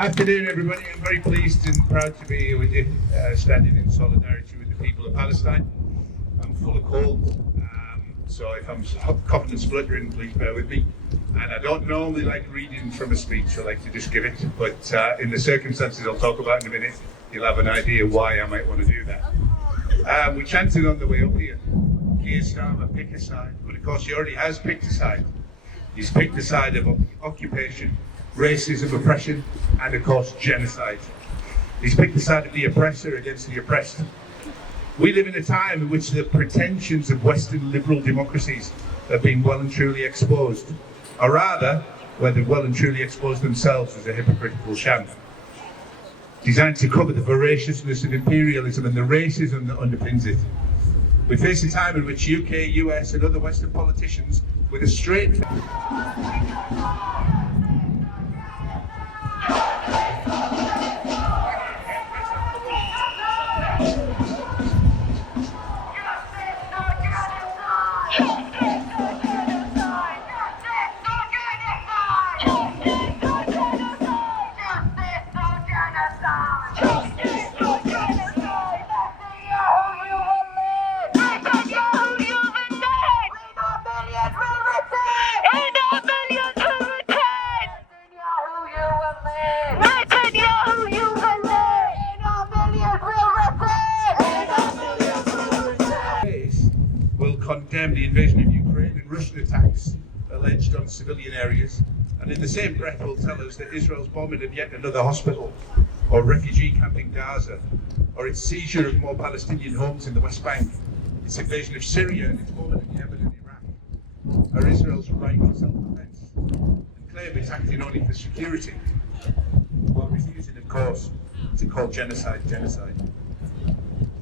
Afternoon, everybody. I'm very pleased and proud to be here with you, standing in solidarity with the people of Palestine. I'm full of cold, so if I'm coughing and spluttering, please bear with me. And I don't normally like reading from a speech, I like to just give it, but in the circumstances I'll talk about in a minute, you'll have an idea why I might want to do that. We chanted on the way up here, Keir Starmer, pick a side, but of course he already has picked a side. He's picked the side of occupation, racism, oppression, and of course genocide. He's picked the side of the oppressor against the oppressed. We live in a time in which the pretensions of Western liberal democracies have been well and truly exposed, or rather, where they've well and truly exposed themselves as a hypocritical sham, designed to cover the voraciousness of imperialism and the racism that underpins it. We face a time in which UK, US and other Western politicians with a straight condemn the invasion of Ukraine and Russian attacks alleged on civilian areas, and in the same breath will tell us that Israel's bombing of yet another hospital, or refugee camp in Gaza, or its seizure of more Palestinian homes in the West Bank, its invasion of Syria and its bombing of Yemen and Iraq, are Israel's right to self-defense, and claim it's acting only for security, while refusing, of course, to call genocide genocide.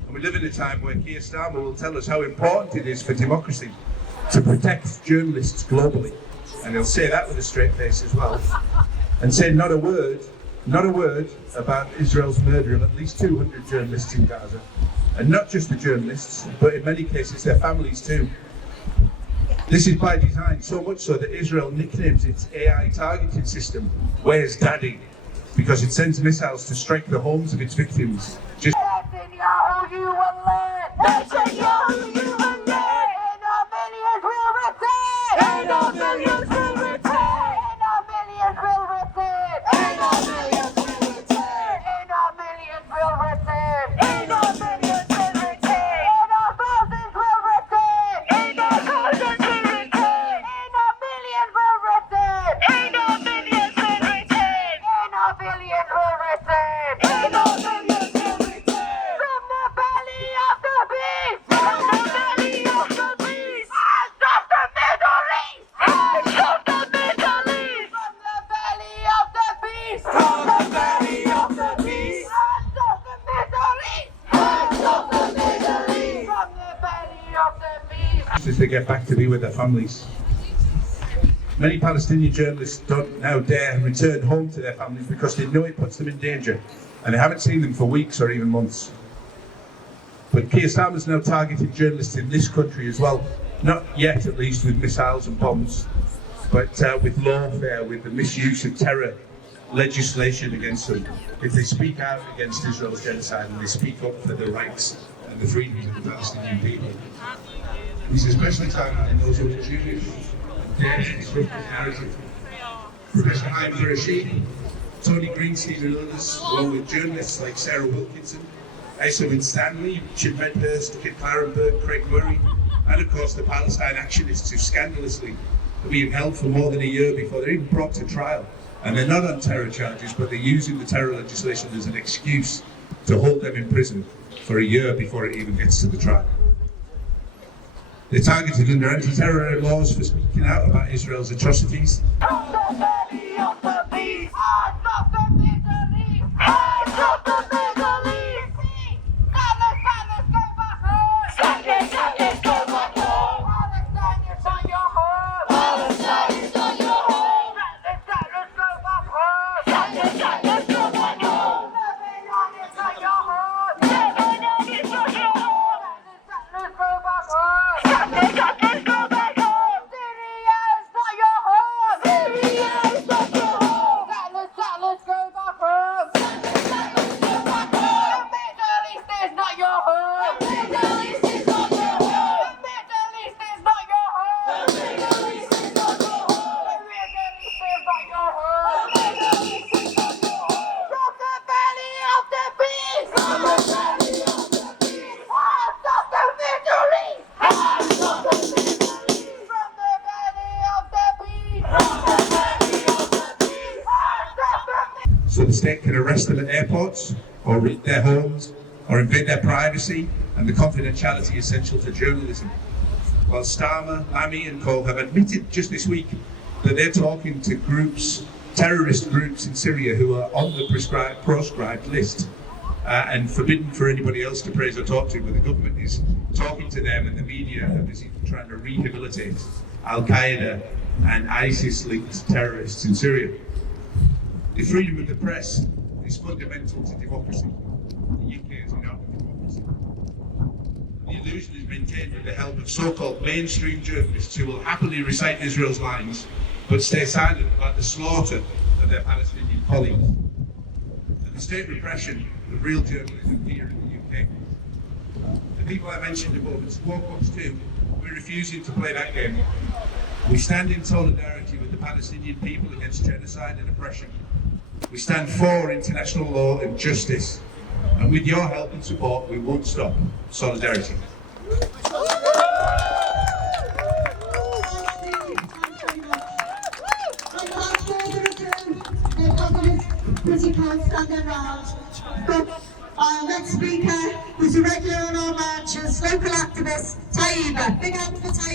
We live in a time where Keir Starmer will tell us how important it is for democracy to protect journalists globally, and he'll say that with a straight face as well, and say not a word about Israel's murder of at least 200 journalists in Gaza, and not just the journalists, but in many cases their families too. This is by design, so much so that Israel nicknames its AI targeting system "Where's Daddy?" because it sends missiles to strike the homes of its victims. Netanyahu, you will live! Netanyahu, you will live! And our millions will return! And our millions will return! And our millions will return! And our millions will return! And our millions will return! And our millions will return! And our thousands will return! And our thousands will return! And our millions will return! And our millions will return! And our billions will return! And our millions as they get back to be with their families. Many Palestinian journalists don't now dare return home to their families because they know it puts them in danger, and they haven't seen them for weeks or even months. But Keir Starmer's now targeting journalists in this country as well, not yet at least with missiles and bombs, but with lawfare, with the misuse of terror legislation against them, if they speak out against Israel's genocide and they speak up for the rights and the freedoms of the Palestinian people. He's especially targeting those who are Jewish and dare to disrupt the narrative. Professor Haim Rashid, Tony Greenstein and others, along with journalists like Sarah Wilkinson, Asa Winstanley, Chip Medhurst, Kit Clarenberg, Craig Murray, and of course the Palestine activists who scandalously are being held for more than a year before they're even brought to trial. And they're not on terror charges, but they're using the terror legislation as an excuse to hold them in prison for a year before it even gets to the trial. They're targeted under anti-terror laws for speaking out about Israel's atrocities. From the belly of the beast, hands of the Middle East, hands of the Middle East. Palestine, go back home. Palestine, go back home. Palestine is not your home. Palestine is not your home. Palestine, go back home. Palestine, go back home. Lebanon is not your home. Lebanon is not your home. Palestine, go back home. Palestine, go back home. Syria is not your home. Syria is not your home. Palestine, go back home. Palestine, go back home. The Middle East is not your home. The Middle East is not your home. The Middle East is not your home. The Middle East is not your home. The Middle East is not your home. The Middle East is not your home. From the belly of the beast. From the belly of the beast. Hands of the Middle East. Hands of the Middle East. From the belly of the beast. From the belly of the beast. Hands of the Middle East. So the state can arrest them at airports, or raid their homes, or invade their privacy and the confidentiality essential to journalism. While Starmer, Lamy and Co have admitted just this week that they're talking to groups, terrorist groups in Syria who are on the proscribed list and forbidden for anybody else to praise or talk to, but the government is talking to them and the media are busy trying to rehabilitate Al-Qaeda and ISIS-linked terrorists in Syria. The freedom of the press is fundamental to democracy. The UK is not a democracy. The illusion is maintained with the help of so-called mainstream journalists who will happily recite Israel's lines, but stay silent about the slaughter of their Palestinian colleagues. And the state repression of real journalism here in the UK. The people I mentioned above, it's War Box 2, we're refusing to play that game. We stand in solidarity with the Palestinian people against genocide and oppression. We stand for international law and justice. And with your help and support, we won't stop. Solidarity. Our next speaker was a regular on our marches, local activist, Taiba. Big hand for Taiba.